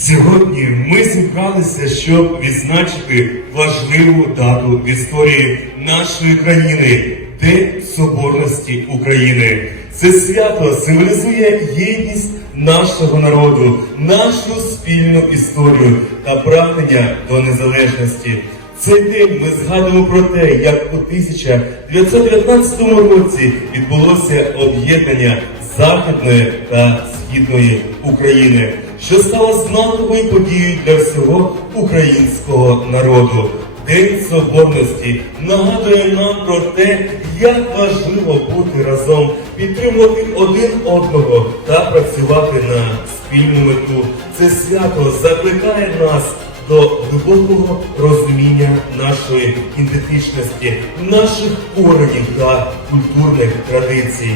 Сьогодні ми зібралися, щоб відзначити важливу дату в історії нашої країни День Соборності України. Це свято символізує єдність нашого народу, нашу спільну історію та прагнення до незалежності. Цей день ми згадуємо про те, як у 1919 році відбулося об'єднання Західної та Східної України, що стало знаковою подією для всього українського народу. День Соборності нагадує нам про те, як важливо бути разом, підтримувати один одного та працювати на спільну мету. Це свято закликає нас до глибокого розуміння нашої ідентичності, наших коренів та культурних традицій.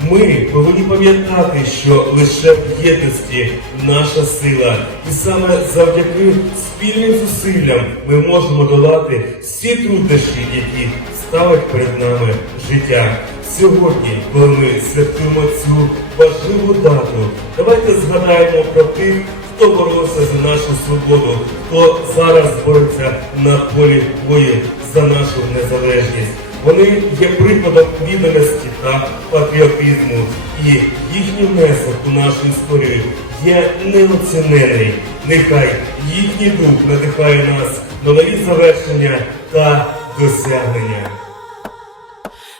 Ми повинні пам'ятати, що лише в єдності наша сила, і саме завдяки спільним зусиллям ми можемо долати всі труднощі, які ставить перед нами життя. Сьогодні, коли ми святкуємо цю важливу дату, давайте згадаємо про тих, хто боровся за нашу свободу, хто зараз бореться на полі бою за нашу незалежність. Вони є прикладом відданості та патріотизму, нашу історію є неоцінений. Нехай їхній дух надихає нас на нові завершення та досягнення.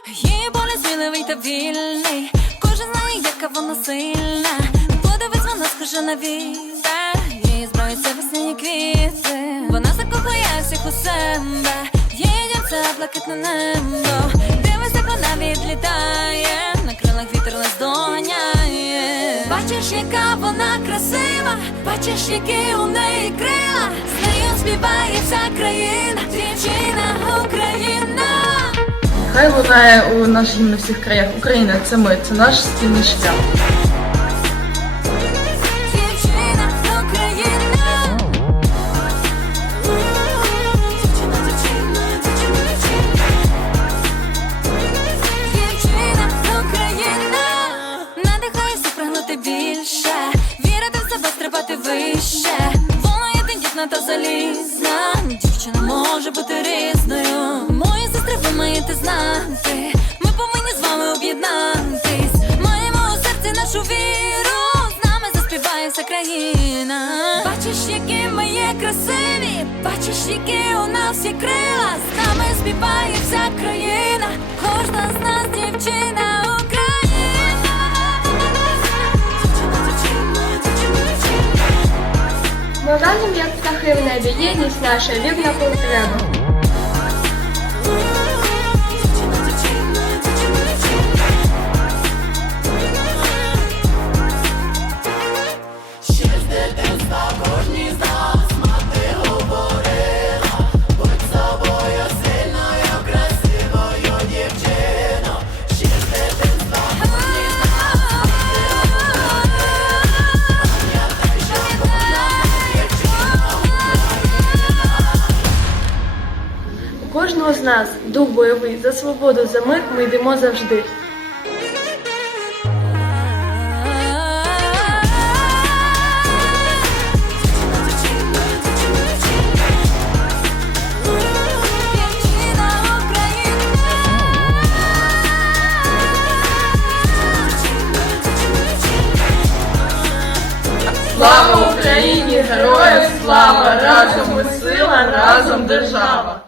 Її поле сміливий та вільний. Кожен знає, яка вона сильна. Подивись, вона схожа на вітер. Її це весняні квіти. Вона закохує всіх у себе. Її це блакитне небо. Дивись, як вона відлітає. Бачиш, яка вона красива. Бачиш, які у неї крила. З нею співає вся країна. Дівчина Україна. Хай лунає у нашій на всіх краях. Україна це ми, це наш спільний шлях. Та залізна. Дівчина може бути різною. Мої сестри, ви маєте знати. Ми повинні з вами об'єднатись. Маємо у серці нашу віру. З нами заспіває вся країна. Бачиш, які ми є красиві? Бачиш, які у нас є крила? З нами співає вся країна. Кожна з нас дівчина разом, як птахи в небі, єдність наша, вірна потреба. Кожного з нас дух бойовий за свободу, за мир ми йдемо завжди. Слава Україні! Героям слава! Разом ми сила, разом держава!